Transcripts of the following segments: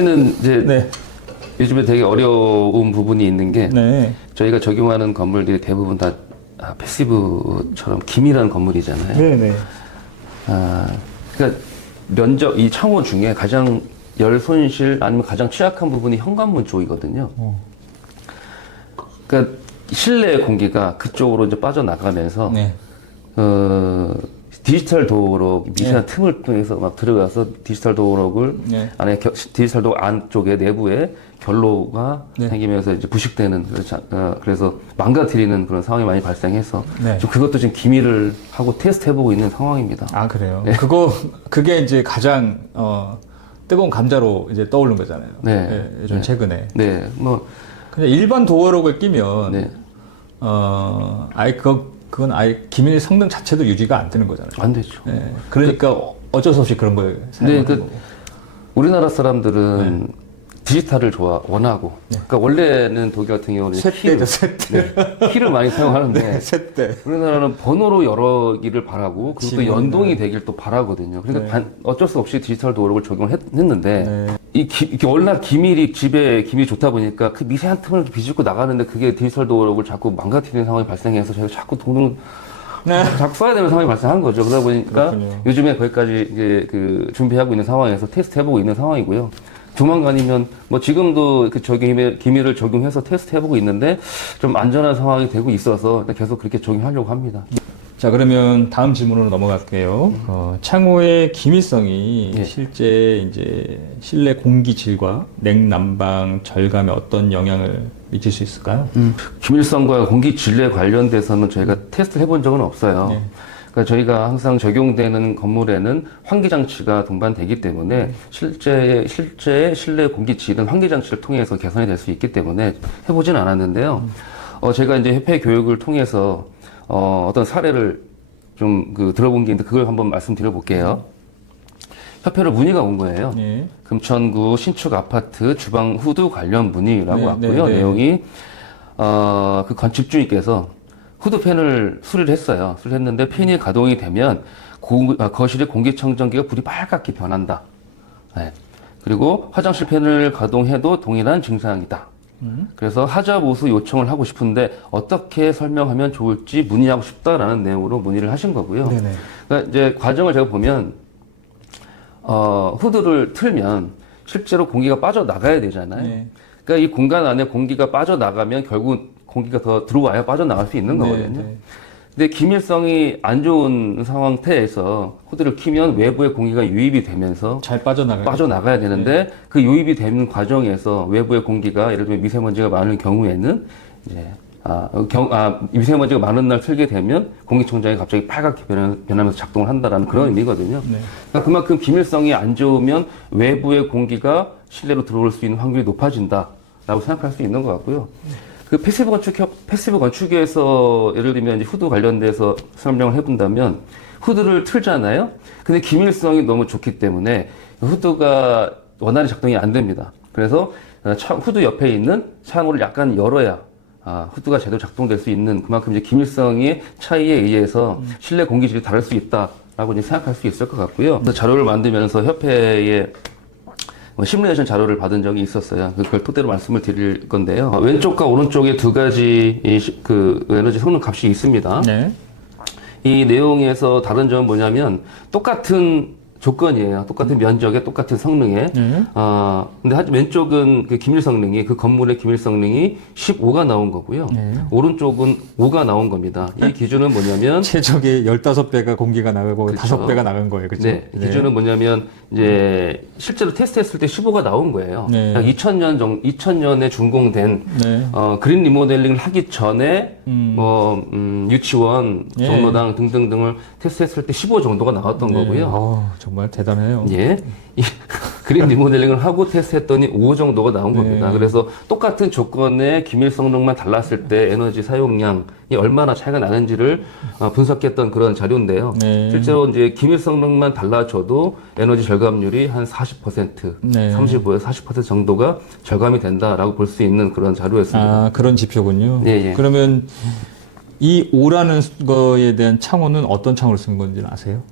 가지는 이제 네. 요즘에 되게 어려운 부분이 있는 게 네. 저희가 적용하는 건물들이 대부분 다 패시브처럼 기밀한 건물이잖아요. 네네. 그러니까 면적 이 창호 중에 가장 열 손실 아니면 가장 취약한 부분이 현관문 쪽이거든요. 그러니까 실내 공기가 그쪽으로 이제 빠져나가면서 네. 디지털 도어록 미세한 틈을 통해서 막 들어가서 디지털 도어록을 네. 안에 디지털 도어 안쪽에 내부에 결로가 네. 생기면서 이제 부식되는 그래서 망가뜨리는 그런 상황이 많이 발생해서 네. 좀 그것도 지금 기밀을 하고 테스트해보고 있는 상황입니다. 아, 그래요? 그게 이제 가장, 뜨거운 감자로 이제 떠오른 거잖아요. 네. 요즘 네. 최근에. 네, 뭐 그냥 일반 도어록을 끼면, 네. 아예 그건 아예 기밀 성능 자체도 유지가 안 되는 거잖아요. 안 되죠. 네. 그러니까 어쩔 수 없이 그런 걸 네, 사용하는 거고. 우리나라 사람들은 디지털을 원하고. 그러니까 원래는 독일 같은 경우는 셋대죠, 셋대. 키를 많이 사용하는데 셋대. 우리나라는 번호로 열어기를 바라고 그것도 지문이나. 연동이 되길 또 바라거든요. 그러니까 어쩔 수 없이 디지털 도어록을 적용했는데 이게 워낙 집에 기밀이 좋다 보니까 그 미세한 틈을 비집고 나가는데 그게 디지털 도어록을 자꾸 망가뜨리는 상황이 발생해서 저희가 자꾸 돈을 자꾸 써야 되는 상황이 발생한 거죠. 그러다 보니까 그렇군요. 요즘에 거기까지 이제 준비하고 있는 상황에서 테스트해보고 있는 상황이고요. 조만간이면 뭐 지금도 그 기밀을 적용해서 테스트해보고 있는데 좀 안전한 상황이 되고 있어서 계속 그렇게 적용하려고 합니다. 자, 그러면 다음 질문으로 넘어갈게요. 창호의 기밀성이 실제 이제 실내 공기 질과 냉난방 절감에 어떤 영향을 미칠 수 있을까요? 기밀성과 공기 질에 관련돼서는 저희가 테스트를 해본 적은 없어요. 그러니까 저희가 항상 적용되는 건물에는 환기장치가 동반되기 때문에 실제 실내 공기 질은 환기장치를 통해서 개선이 될 수 있기 때문에 해보진 않았는데요. 제가 이제 협회 교육을 통해서 어떤 사례를 좀 들어본 게 있는데 그걸 한번 말씀드려 볼게요. 협회로 문의가 온 거예요. 네. 금천구 신축 아파트 주방 후드 관련 문의라고 네, 왔고요. 네, 네. 내용이 그 건축주님께서 후드팬을 수리를 했어요. 수리를 했는데 팬이 가동이 되면 거실의 공기청정기가 불이 빨갛게 변한다. 네. 그리고 화장실 팬을 가동해도 동일한 증상이다. 그래서 하자 보수 요청을 하고 싶은데 어떻게 설명하면 좋을지 문의하고 싶다라는 내용으로 문의를 하신 거고요. 네네. 그러니까 이제 과정을 제가 보면 후드를 틀면 실제로 공기가 빠져나가야 되잖아요. 네. 그러니까 이 공간 안에 공기가 빠져나가면 결국 공기가 더 들어와야 빠져나갈 수 있는 거거든요. 네. 근데 기밀성이 안 좋은 상태에서 후드를 키면 외부의 공기가 유입이 되면서 잘 빠져나가야 되는데 그 유입이 되는 과정에서 외부의 공기가 예를 들면 미세먼지가 많은 경우에는 이제 미세먼지가 많은 날 틀게 되면 공기청정기 갑자기 빨갛게 변하면서 작동을 한다라는 그런 의미거든요. 그러니까 그만큼 기밀성이 안 좋으면 외부의 공기가 실내로 들어올 수 있는 확률이 높아진다라고 생각할 수 있는 것 같고요. 그 패시브 건축에서 예를 들면 이제 후드 관련돼서 설명을 해본다면 후드를 틀잖아요. 근데 기밀성이 너무 좋기 때문에 후드가 원활히 작동이 안 됩니다. 그래서 후드 옆에 있는 창호를 약간 열어야 후드가 제대로 작동될 수 있는 그만큼 이제 기밀성의 차이에 의해서 실내 공기질이 다를 수 있다라고 이제 생각할 수 있을 것 같고요. 그래서 자료를 만들면서 협회에 시뮬레이션 자료를 받은 적이 있었어요. 그걸 토대로 말씀을 드릴 건데요. 왼쪽과 오른쪽에 두 가지 에너지 성능 값이 있습니다. 네. 이 내용에서 다른 점은 뭐냐면 똑같은 조건이에요. 똑같은 면적에 똑같은 성능에. 근데 왼쪽은 그 기밀 성능이 그 건물의 기밀 성능이 15가 나온 거고요. 오른쪽은 5가 나온 겁니다. 이 기준은 뭐냐면 최적의 15배가 공기가 나가고 그렇죠. 5배가 나간 거예요. 그렇죠? 네. 기준은 뭐냐면 이제 실제로 테스트했을 때 15가 나온 거예요. 네. 2000년에 준공된 그린 리모델링을 하기 전에 유치원, 종로당 등등등을 테스트했을 때 15 정도가 나왔던 거고요. 정말 대단해요. 예. 그린 리모델링을 하고 테스트했더니 5 정도가 나온 겁니다. 그래서 똑같은 조건의 기밀 성능만 달랐을 때 에너지 사용량이 얼마나 차이가 나는지를 분석했던 그런 자료인데요. 실제로 이제 기밀 성능만 달라져도 에너지 절감률이 한 40%, 35에서 40% 정도가 절감이 된다라고 볼 수 있는 그런 자료였습니다. 그런 지표군요. 예. 그러면 이 5라는 거에 대한 창호는 어떤 창호를 쓴 건지 아세요?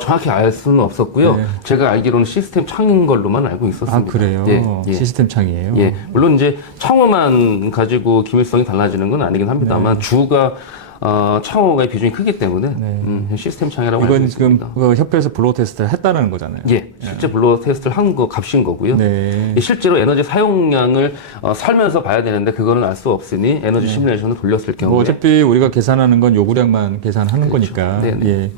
정확히 알 수는 없었고요. 네. 제가 알기로는 시스템 창인 걸로만 알고 있었습니다. 아, 그래요? 예. 시스템 창이에요? 예. 물론 이제 창호만 가지고 기밀성이 달라지는 건 아니긴 합니다만 주가 창호의 비중이 크기 때문에 시스템 창이라고 알고 이건 지금 있습니다. 그 협회에서 블로 테스트를 했다는 거잖아요. 예, 실제 블로 테스트를 한 거 값인 거고요. 네. 실제로 에너지 사용량을 살면서 봐야 되는데 그거는 알 수 없으니 에너지 시뮬레이션을 돌렸을 경우에 뭐 어차피 우리가 계산하는 건 요구량만 계산하는 거니까. 네네. 예.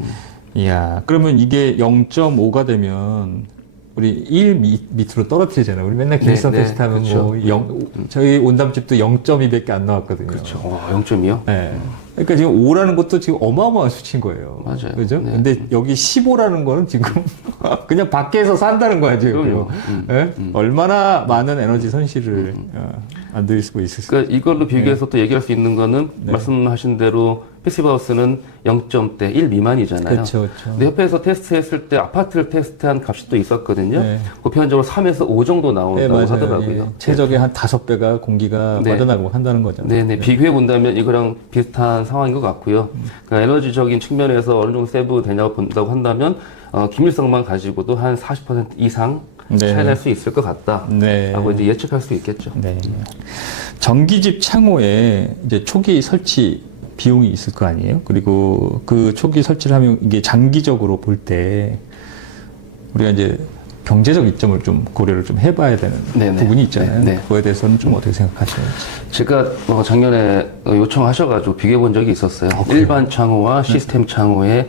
이야, 그러면 이게 0.5가 되면 우리 1 밑으로 떨어뜨리잖아요. 우리 맨날 기밀성 네, 네, 테스트하면 그렇죠. 뭐 저희 온담집도 0.2밖에 안 나왔거든요. 그렇죠. 0.2요? 네. 그러니까 지금 5라는 것도 지금 어마어마한 수치인 거예요. 맞아요. 그죠? 네. 근데 여기 15라는 거는 지금 그냥 밖에서 산다는 거야, 지금. 그럼요. 네? 얼마나 많은 에너지 손실을 안 드릴 수가 있을까. 그러니까 이걸로 비교해서 또 얘기할 수 있는 거는 말씀하신 대로 패시브하우스는 0점대 1 미만이잖아요. 그렇죠, 그렇죠. 근데 협회에서 테스트했을 때 아파트를 테스트한 값이 또 있었거든요. 네. 보편적으로 3에서 5 정도 나온다고 맞아요. 하더라고요. 예. 최적의 한 5배가 공기가 네. 빠져나가고 한다는 거잖아요. 네네. 비교해 본다면 이거랑 비슷한 상황인 것 같고요. 그러니까 에너지적인 측면에서 어느 정도 세부 되냐고 본다고 한다면, 기밀성만 가지고도 한 40% 이상 네. 차이 날 수 있을 것 같다. 네. 라고 이제 예측할 수 있겠죠. 네. 전기집 창호에 이제 초기 설치 비용이 있을 거 아니에요? 그리고 그 초기 설치를 하면 이게 장기적으로 볼 때 우리가 이제 경제적 이점을 좀 고려를 좀 해봐야 되는 네네. 부분이 있잖아요. 네. 그거에 대해서는 좀 어떻게 생각하세요? 제가 작년에 요청하셔가지고 비교해 본 적이 있었어요. 일반 창호와 시스템 창호의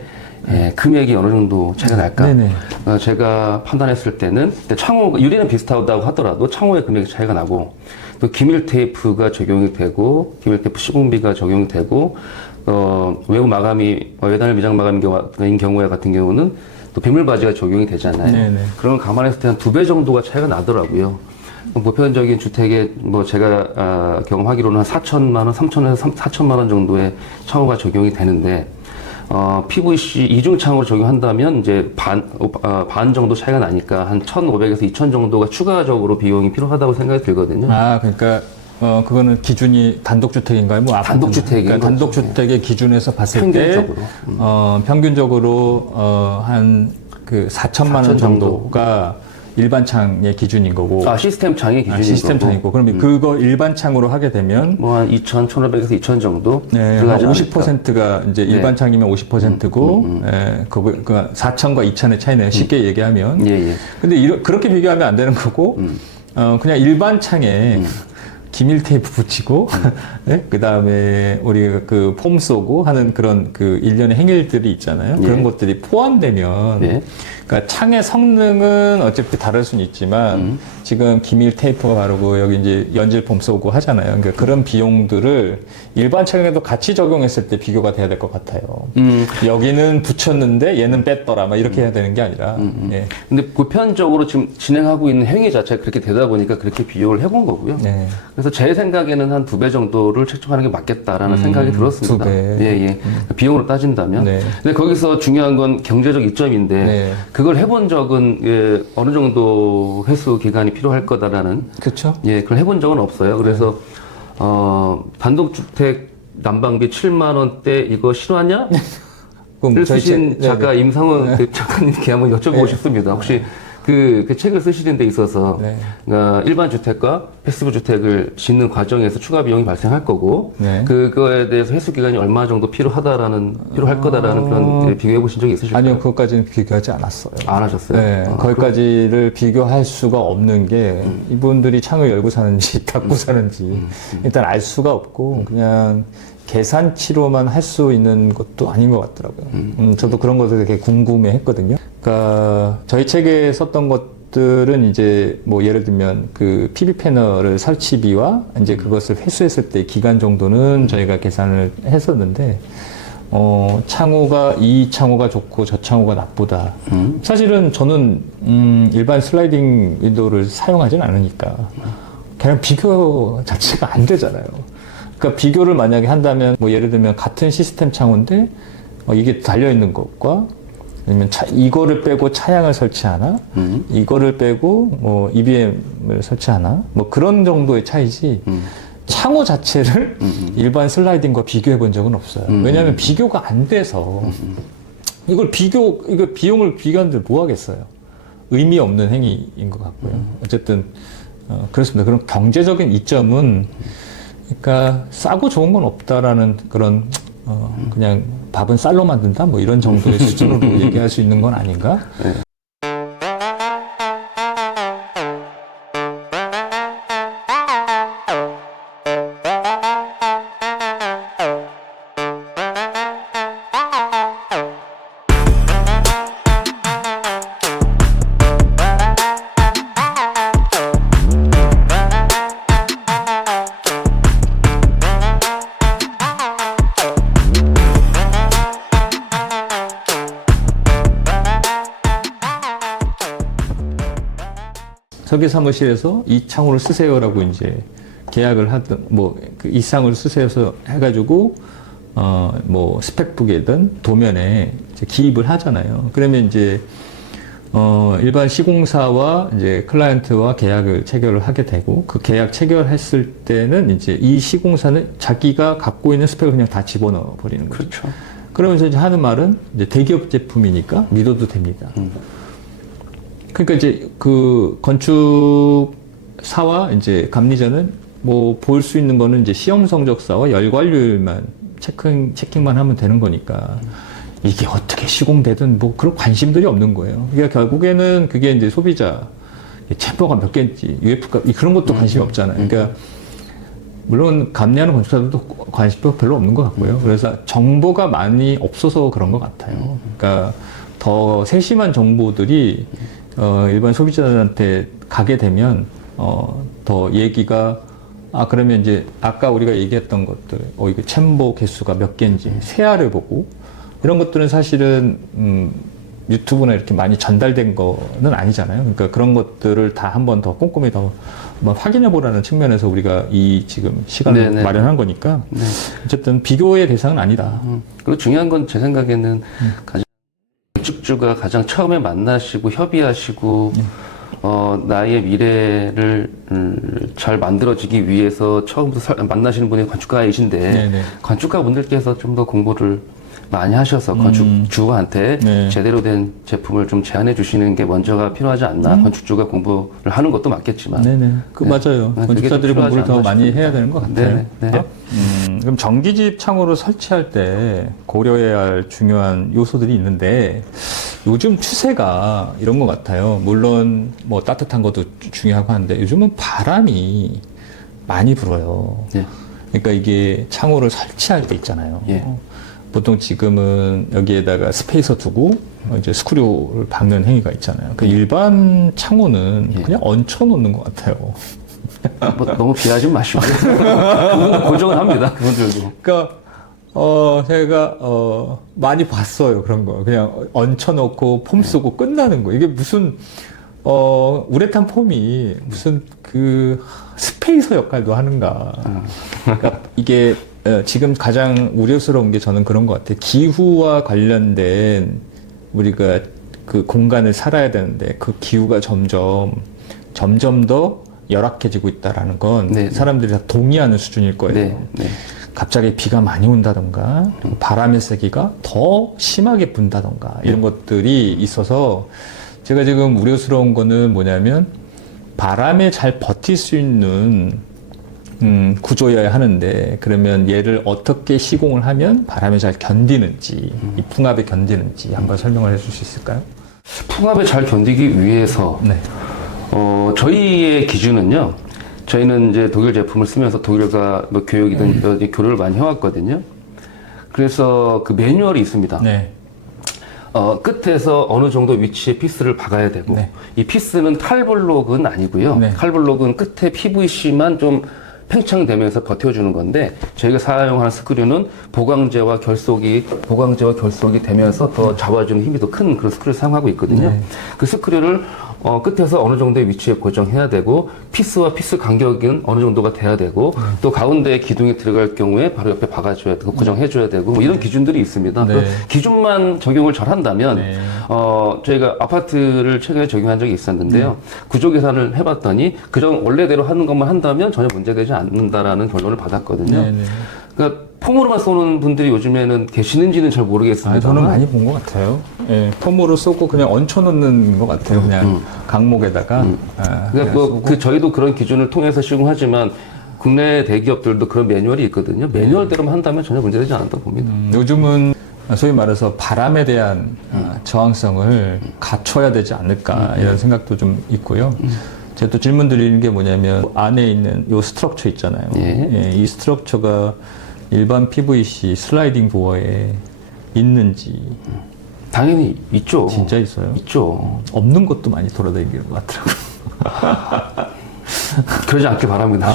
금액이 어느 정도 차이가 날까? 네네. 제가 판단했을 때는 창호 유리는 비슷하다고 하더라도 창호의 금액이 차이가 나고 또 기밀 테이프가 적용이 되고 기밀 테이프 시공비가 적용이 되고 외부 마감이 외단을 미장 마감인 경우에 같은 경우는 또 비물 바지가 적용이 되잖아요. 네네. 그런 걸 감안했을 때 한 2배 정도가 차이가 나더라고요. 보편적인 주택에 뭐 제가 경험하기로는 한 4천만 원, 3천에서 4천만 원 정도의 창호가 적용이 되는데 PVC 이중 창호로 적용한다면 이제 반 정도 차이가 나니까 한 1,500에서 2,000 정도가 추가적으로 비용이 필요하다고 생각이 들거든요. 아, 그러니까 그거는 기준이 단독주택인가요? 뭐 아파트인가요? 단독주택인 그러니까 거죠. 단독주택의 기준에서 봤을 평균적으로. 때 평균적으로 한 그 4천만 원 4천 정도. 정도가 일반 창의 기준인 거고. 시스템 창의 기준인 시스템 거고. 창이고. 그러면 그거 일반 창으로 하게 되면 뭐 한 2,000, 1,500에서 2,000 정도 네, 한 들어가지 않을까. 50%가 이제 일반 창이면 50%고, 그러니까 4천과 2천의 차이네요. 쉽게 얘기하면. 예. 근데 그렇게 비교하면 안 되는 거고, 그냥 일반 창에 기밀 테이프 붙이고, 네? 그 다음에 우리 그 폼 쏘고 하는 그런 그 일련의 행일들이 있잖아요. 그런 것들이 포함되면, 예. 그러니까 창의 성능은 어차피 다를 수는 있지만, 지금 기밀 테이프가 바르고 여기 이제 연질 폼 쏘고 하잖아요. 그러니까 그런 비용들을 일반 창에도 같이 적용했을 때 비교가 돼야 될 것 같아요. 여기는 붙였는데 얘는 뺐더라. 막 이렇게 해야 되는 게 아니라. 예. 근데 보편적으로 지금 진행하고 있는 행위 자체가 그렇게 되다 보니까 그렇게 비교를 해본 거고요. 네. 그래서 제 생각에는 한 2배 정도를 책정하는 게 맞겠다라는 생각이 들었습니다. 2배. 예. 비용으로 따진다면. 네. 근데 거기서 중요한 건 경제적 이점인데 네. 그걸 해본 적은 어느 정도 회수 기간이 필요할 거다라는 그렇죠. 그걸 해본 적은 없어요. 그래서 단독주택 난방비 7만 원대 이거 실화냐? 그럼 를 저희 쓰신 책- 작가 임상훈 작가님께 한번 여쭤보고 싶습니다. 혹시 그 책을 쓰시는 데 있어서 네. 일반 주택과 패시브 주택을 짓는 과정에서 추가 비용이 발생할 거고 네. 그거에 대해서 회수 기간이 얼마 정도 필요할 거다라는 그런 비교해 보신 적이 있으실까요? 아니요, 그것까지는 비교하지 않았어요. 안 하셨어요? 네, 거기까지를 비교할 수가 없는 게 이분들이 창을 열고 사는지 닫고 사는지 일단 알 수가 없고 그냥 계산치로만 할 수 있는 것도 아닌 것 같더라고요. 저도 그런 것들 되게 궁금해 했거든요. 그러니까 저희 책에 썼던 것들은 이제 뭐 예를 들면 그 PV 패널을 설치비와 이제 그것을 회수했을 때 기간 정도는 저희가 계산을 했었는데 이 창호가 좋고 저 창호가 나쁘다. 사실은 저는 일반 슬라이딩 윈도우를 사용하진 않으니까 그냥 비교 자체가 안 되잖아요. 그러니까 비교를 만약에 한다면 뭐 예를 들면 같은 시스템 창호인데 이게 달려 있는 것과 아니면 이거를 빼고 차양을 설치하나 이거를 빼고 뭐 EBM을 설치하나 뭐 그런 정도의 차이지 창호 자체를 일반 슬라이딩과 비교해 본 적은 없어요. 왜냐하면 비교가 안 돼서 이거 비용을 비교하는데 뭐 하겠어요? 의미 없는 행위인 것 같고요. 어쨌든, 그렇습니다. 그런 경제적인 이점은, 그러니까 싸고 좋은 건 없다라는 그런, 그냥 밥은 쌀로 만든다? 뭐 이런 정도의 수준으로 얘기할 수 있는 건 아닌가? 네. 설계 사무실에서 이 창호를 쓰세요라고 이제 계약을 하든 이 상을 쓰세요서 해가지고 뭐 스펙북이든 도면에 이제 기입을 하잖아요. 그러면 이제 일반 시공사와 이제 클라이언트와 계약을 체결을 하게 되고 그 계약 체결했을 때는 이제 이 시공사는 자기가 갖고 있는 스펙을 그냥 다 집어넣어 버리는 거죠. 그렇죠. 그러면서 이제 하는 말은 이제 대기업 제품이니까 믿어도 됩니다. 그러니까 이제 그 건축사와 이제 감리자는 뭐 볼 수 있는 거는 이제 시험 성적사와 열관료율만 체킹만 하면 되는 거니까 이게 어떻게 시공되든 뭐 그런 관심들이 없는 거예요. 그러니까 결국에는 그게 이제 소비자 챔버가 몇 개인지 UF가 그런 것도 관심이 없잖아요. 그러니까 물론 감리하는 건축사들도 관심도 별로 없는 것 같고요. 그래서 정보가 많이 없어서 그런 것 같아요. 그러니까 더 세심한 정보들이 일반 소비자들한테 가게 되면 더 얘기가 그러면 이제 아까 우리가 얘기했던 것들 이거 챔버 개수가 몇 개인지 세아를 보고 이런 것들은 사실은 유튜브나 이렇게 많이 전달된 거는 아니잖아요. 그러니까 그런 것들을 다 한 번 더 꼼꼼히 더 한번 확인해 보라는 측면에서 우리가 이 지금 시간을 네네. 마련한 거니까 네. 어쨌든 비교의 대상은 아니다. 그리고 중요한 건 제 생각에는 건축주가 가장 처음에 만나시고 협의하시고 나의 미래를 잘 만들어지기 위해서 처음부터 만나시는 분이 건축가이신데 네네. 건축가분들께서 좀 더 공부를 많이 하셔서 건축주한테 네. 제대로 된 제품을 좀 제안해 주시는 게 먼저가 필요하지 않나. 건축주가 공부를 하는 것도 맞겠지만. 네네. 네. 맞아요. 네, 건축사들이 그게 좀 공부를 더 필요하지 많이 않나 해야 되는 것 같아요. 네. 네. 그럼 전기집 창호를 설치할 때 고려해야 할 중요한 요소들이 있는데 요즘 추세가 이런 것 같아요. 물론 뭐 따뜻한 것도 중요하고 한데 요즘은 바람이 많이 불어요. 네. 그러니까 이게 창호를 설치할 때 있잖아요. 예. 보통 지금은 여기에다가 스페이서 두고 이제 스크류를 박는 행위가 있잖아요. 그 일반 창호는 예. 그냥 얹혀 놓는 것 같아요. 뭐 너무 비하지 마시고. 그분은 고정을 합니다. 그분들도. 그러니까 제가 많이 봤어요. 그런 거. 그냥 얹혀 놓고 폼 쓰고 끝나는 거. 이게 무슨 우레탄 폼이 무슨 그 스페이서 역할도 하는가. 그러니까 이게 지금 가장 우려스러운 게 저는 그런 것 같아요. 기후와 관련된 우리가 그 공간을 살아야 되는데 그 기후가 점점 더 열악해지고 있다라는 건 네. 사람들이 다 동의하는 수준일 거예요. 네. 네. 갑자기 비가 많이 온다던가 바람의 세기가 더 심하게 분다던가 이런 것들이 있어서 제가 지금 우려스러운 거는 뭐냐면 바람에 잘 버틸 수 있는 구조여야 하는데 그러면 얘를 어떻게 시공을 하면 바람에 잘 견디는지 이 풍압에 견디는지 한번 설명을 해줄 수 있을까요? 풍압에 잘 견디기 위해서 네. 저희의 기준은요. 저희는 이제 독일 제품을 쓰면서 독일과 뭐 교육이든 교류를 많이 해왔거든요. 그래서 그 매뉴얼이 있습니다. 네. 끝에서 어느 정도 위치에 피스를 박아야 되고 네. 이 피스는 칼블록은 아니고요. 네. 칼블록은 끝에 PVC만 좀 팽창되면서 버텨주는 건데 저희가 사용하는 스크류는 보강제와 결속이 되면서 더 잡아주는 힘이 더 큰 그런 스크류를 사용하고 있거든요. 네. 그 스크류를 끝에서 어느 정도의 위치에 고정해야 되고 피스와 피스 간격은 어느 정도가 돼야 되고 또 가운데에 기둥이 들어갈 경우에 바로 옆에 박아줘야 되고 고정해줘야 되고 뭐 이런 기준들이 있습니다. 네. 그 기준만 적용을 잘 한다면 네. 저희가 아파트를 최근에 적용한 적이 있었는데요. 구조 계산을 해봤더니 그전 원래대로 하는 것만 한다면 전혀 문제되지 않는다라는 결론을 받았거든요. 네. 네. 그러니까 폼으로만 쏘는 분들이 요즘에는 계시는지는 잘 모르겠습니다. 저는 많이 본 것 같아요. 예, 폼으로 쏘고 그냥 얹혀놓는 것 같아요. 그냥 강목에다가. 그러니까 뭐 저희도 그런 기준을 통해서 시공하지만 국내 대기업들도 그런 매뉴얼이 있거든요. 매뉴얼대로만 한다면 전혀 문제되지 않는다고 봅니다. 요즘은 소위 말해서 바람에 대한 저항성을 갖춰야 되지 않을까 이런 생각도 좀 있고요. 제가 또 질문 드리는 게 뭐냐면 안에 있는 요 스트럭처 있잖아요. 예. 이 스트럭처가 일반 PVC 슬라이딩 도어에 있는지 당연히 있죠. 진짜 있어요? 있죠. 없는 것도 많이 돌아다니는 것 같더라고요. 그러지 않길 바랍니다.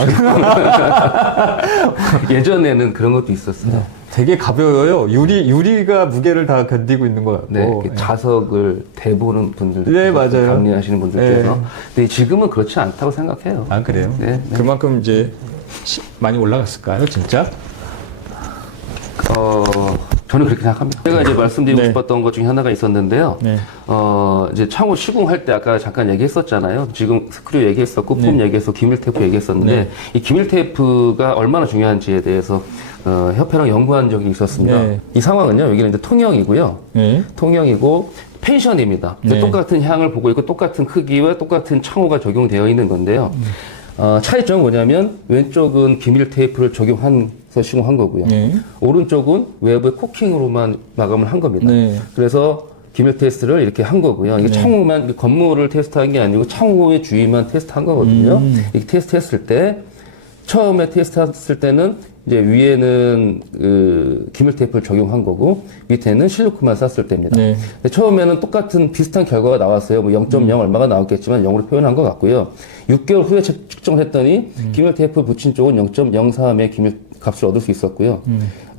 예전에는 그런 것도 있었어요. 되게 가벼워요. 유리가 무게를 다 견디고 있는 것 같고. 네, 자석을 대보는 분들, 네, 맞아요. 강리하시는 분들께서. 네. 근데 지금은 그렇지 않다고 생각해요. 아, 그래요? 네, 네. 그만큼 이제 많이 올라갔을까요, 진짜? 저는 그렇게 생각합니다. 제가 이제 말씀드리고 네. 싶었던 것 중에 하나가 있었는데요. 네. 이제 창호 시공할 때 아까 잠깐 얘기했었잖아요. 지금 스크류 얘기했었고, 폼 네. 얘기했었고, 기밀 테이프 얘기했었는데, 네. 이 기밀 테이프가 얼마나 중요한지에 대해서, 협회랑 연구한 적이 있었습니다. 네. 이 상황은요, 여기는 이제 통영이고요. 네. 통영이고, 펜션입니다. 네. 똑같은 향을 보고 있고, 똑같은 크기와 똑같은 창호가 적용되어 있는 건데요. 차이점은 뭐냐면, 왼쪽은 기밀 테이프를 적용해서 시공한 거고요. 네. 오른쪽은 외부에 코킹으로만 마감을 한 겁니다. 네. 그래서 기밀 테스트를 이렇게 한 거고요. 이게 네. 창호만, 건물을 테스트한 게 아니고 창호의 주위만 테스트한 거거든요. 이렇게 테스트했을 때, 처음에 테스트했을 때는 이제 위에는 기밀 테이프를 적용한 거고 밑에는 실리콘만 쌌을 때입니다. 네. 근데 처음에는 똑같은 비슷한 결과가 나왔어요. 뭐 0.0 얼마가 나왔겠지만 0으로 표현한 것 같고요. 6개월 후에 측정을 했더니 기밀 테이프 붙인 쪽은 0.03의 기밀 값을 얻을 수 있었고요.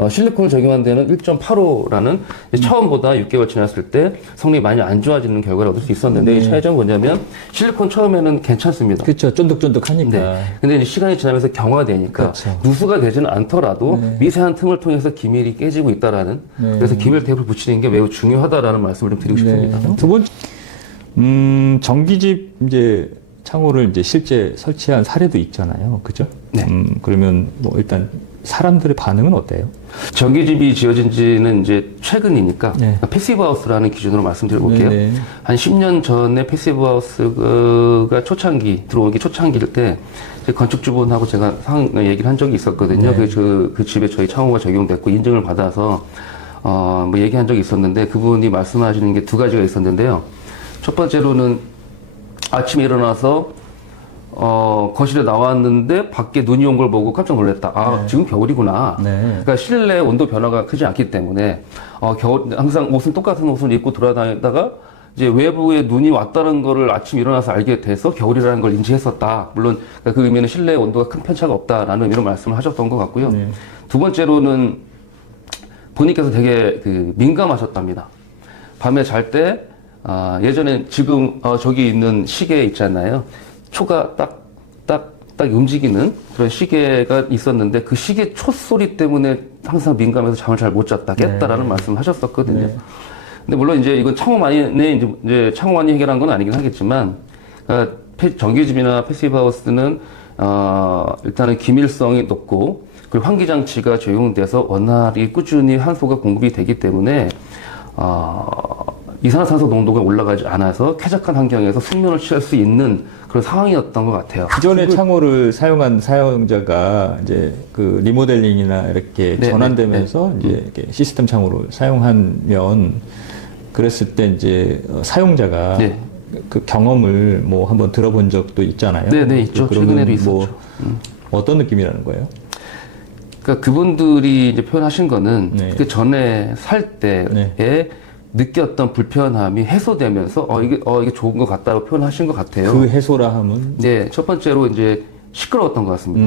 실리콘을 적용한 데는 1.85라는 처음보다 6개월 지났을 때 성능이 많이 안 좋아지는 결과를 얻을 수 있었는데 이 차이점은 뭐냐면 실리콘 처음에는 괜찮습니다. 그렇죠. 쫀득쫀득하니까. 네. 근데 이제 시간이 지나면서 경화되니까 그렇죠. 누수가 되지는 않더라도 미세한 틈을 통해서 기밀이 깨지고 있다라는 그래서 기밀 테이프를 붙이는 게 매우 중요하다라는 말씀을 좀 드리고 싶습니다. 두 번째, 전기집 이제 창호를 이제 실제 설치한 사례도 있잖아요. 그죠? 네. 그러면 뭐 일단 사람들의 반응은 어때요? 전기집이 지어진 지는 이제 최근이니까 네. 패시브 하우스라는 기준으로 말씀드려볼게요. 네네. 한 10년 전에 패시브 하우스가 초창기, 들어오기 초창기일 때 이제 건축주분하고 제가 얘기를 한 적이 있었거든요. 네. 그 집에 저희 창호가 적용됐고 인증을 받아서 뭐 얘기한 적이 있었는데 그분이 말씀하시는 게 두 가지가 있었는데요. 첫 번째로는 아침에 일어나서 거실에 나왔는데 밖에 눈이 온 걸 보고 깜짝 놀랐다. 아, 지금 겨울이구나. 네. 그러니까 실내 온도 변화가 크지 않기 때문에 겨울 항상 똑같은 옷을 입고 돌아다니다가 이제 외부에 눈이 왔다는 거를 아침 일어나서 알게 돼서 겨울이라는 걸 인지했었다. 물론 그 의미는 실내 온도가 큰 편차가 없다라는 의미로 말씀을 하셨던 것 같고요. 네. 두 번째로는 본인께서 되게 민감하셨답니다. 밤에 잘 때 예전에 지금 저기 있는 시계 있잖아요. 초가 딱 움직이는 그런 시계가 있었는데 그 시계 초 소리 때문에 항상 민감해서 잠을 잘 못 잤다 깼다라는 말씀을 하셨었거든요. 네. 근데 물론 이제 이건 창호만이 이제 창호만이 해결한 건 아니긴 하겠지만 전기집이나 패시브 하우스는 일단은 기밀성이 높고 그리고 환기 장치가 적용돼서 원활히 꾸준히 한소가 공급이 되기 때문에 이산화탄소 농도가 올라가지 않아서 쾌적한 환경에서 숙면을 취할 수 있는 그런 상황이었던 것 같아요. 기존의 창호를 사용한 사용자가 이제 그 리모델링이나 이렇게 네, 전환되면서 이제 이렇게 시스템 창호를 사용하면 그랬을 때 이제 사용자가 네. 그 경험을 뭐 한번 들어본 적도 있잖아요. 네, 있죠. 그러면 최근에도 있었죠. 뭐 어떤 느낌이라는 거예요? 그러니까 그분들이 이제 표현하신 거는 네. 그 전에 살 때에 네. 느꼈던 불편함이 해소되면서 이게 좋은 것 같다고 표현하신 것 같아요. 그 해소라 함은 네, 첫 번째로 이제 시끄러웠던 것 같습니다.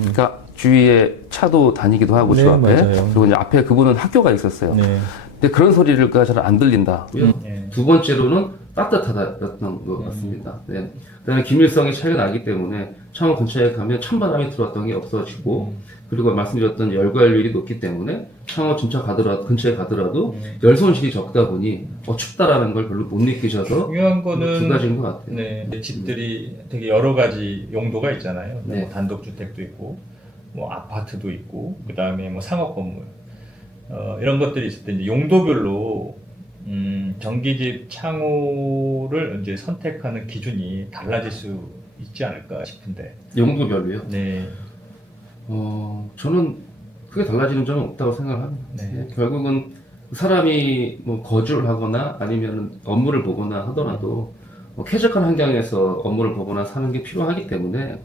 그러니까 주위에 차도 다니기도 하고 집 네, 앞에 맞아요. 그리고 이제 앞에 그분은 학교가 있었어요. 네. 근데 그런 소리가 잘 안 들린다. 네. 두 번째로는 따뜻하다였던 것 같습니다. 네. 그다음에 기밀성이 차이가 나기 때문에 창호 근처에 가면 찬바람이 들어왔던 게 없어지고 그리고 말씀드렸던 열과율이 높기 때문에 창호 근처에 가더라도 열 손실이 적다 보니 춥다라는 걸 별로 못 느끼셔서 중요한 두 가지인 것 같아요. 네, 집들이 되게 여러 가지 용도가 있잖아요. 네. 뭐 단독주택도 있고, 뭐 아파트도 있고 그다음에 뭐 상업 건물 이런 것들이 있을 때 이제 용도별로 전기집 창호를 이제 선택하는 기준이 달라질 수 있지 않을까 싶은데. 용도별로요? 네. 저는 크게 달라지는 점은 없다고 생각을 합니다. 네. 결국은 사람이 뭐 거주를 하거나 아니면 업무를 보거나 하더라도 뭐 쾌적한 환경에서 업무를 보거나 사는 게 필요하기 때문에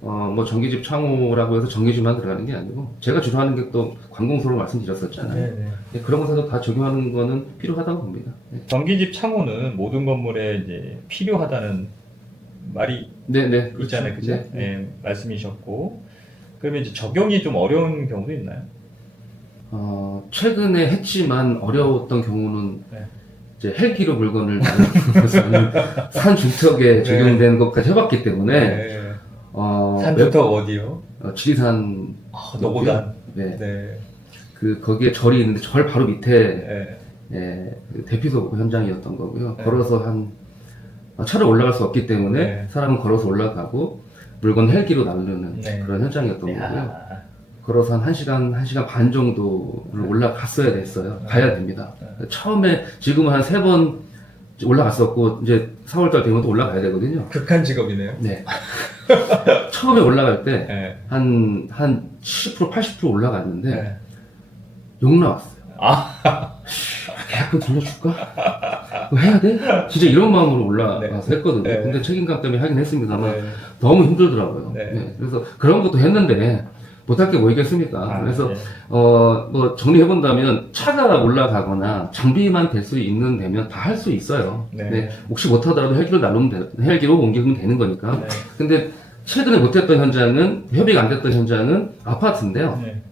뭐 전기집 창호라고 해서 전기집만 들어가는 게 아니고 제가 주로 하는 게 또 관공서로 말씀드렸었잖아요. 네. 그런 것에도 다 적용하는 거는 필요하다고 봅니다. 네. 전기집 창호는 모든 건물에 이제 필요하다는 말이 네. 있잖아요, 그죠? 네. 네, 말씀이셨고 그러면 이제 적용이 좀 어려운 경우도 있나요? 최근에 했지만 어려웠던 경우는 네. 이제 헬기로 물건을 산 중턱에 적용된 것까지 해봤기 때문에 산부터 어디요? 지리산 노고단. 네. 네. 거기에 절이 있는데 절 바로 밑에 네. 그 대피소 현장이었던 거고요. 네. 걸어서 차로 올라갈 수 없기 때문에 네. 사람은 걸어서 올라가고 물건 헬기로 나르는 네. 그런 현장이었던 거고요. 야. 걸어서 한 1시간 반 정도를 올라갔어야 됐어요. 가야 됩니다. 처음에 지금은 한 3번 올라갔었고 이제 4월달 되면 또 올라가야 되거든요. 극한 직업이네요. 네. 처음에 올라갈 때 네. 한 70% 80% 올라갔는데 네. 욕 나왔어요. 계약금 돌려줄까? 그거 해야 돼? 진짜 이런 마음으로 올라가서 했거든요. 네. 근데 책임감 때문에 하긴 했습니다만 네. 너무 힘들더라고요. 네. 네. 그래서 그런 것도 했는데 못할 게 뭐 있겠습니까? 그래서 네. 뭐 정리해본다면 차가 올라가거나 장비만 될 수 있는 데면 다 할 수 있어요. 네. 네. 혹시 못하더라도 헬기로 옮기면 되는 거니까. 네. 근데 최근에 못했던 현장은 협의가 안 됐던 현장은 아파트인데요. 네.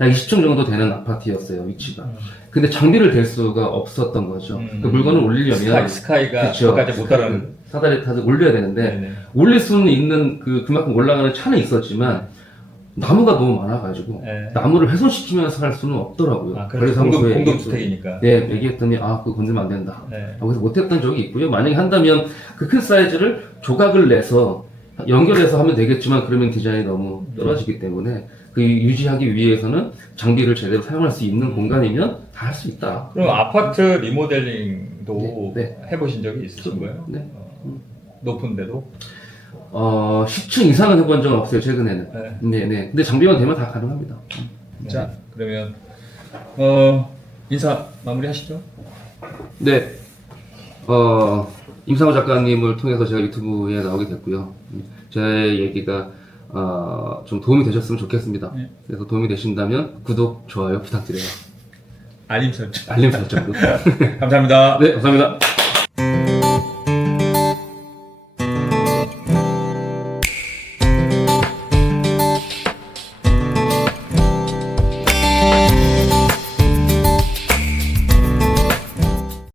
약 20층 정도 되는 아파트였어요, 위치가. 근데 장비를 댈 수가 없었던 거죠. 그 물건을 올리려면 스카이가 그쵸. 거기까지 못 따라가는. 사다리 타서 올려야 되는데 네네. 올릴 수는 있는 그만큼 올라가는 차는 있었지만 나무가 너무 많아가지고 네. 나무를 훼손시키면서 할 수는 없더라고요. 그래서 공동주택이니까. 네, 얘기했더니 그거 건드면 안 된다. 네. 그래서 못했던 적이 있고요. 만약에 한다면 그 큰 사이즈를 조각을 내서 연결해서 하면 되겠지만 그러면 디자인이 너무 떨어지기 때문에 그 유지하기 위해서는 장비를 제대로 사용할 수 있는 공간이면 다 할 수 있다. 그럼 아파트 리모델링도 네. 해보신 적이 있으신 거예요? 네. 높은데도? 10층 이상은 해본 적은 없어요, 최근에는. 네. 근데 장비만 되면 다 가능합니다. 자, 그러면 인사 마무리 하시죠. 네. 임상호 작가님을 통해서 제가 유튜브에 나오게 됐고요. 제 얘기가 좀 도움이 되셨으면 좋겠습니다. 네. 그래서 도움이 되신다면 구독, 좋아요 부탁드려요. 알림 설정. 알림 설정도. 감사합니다. 네, 감사합니다.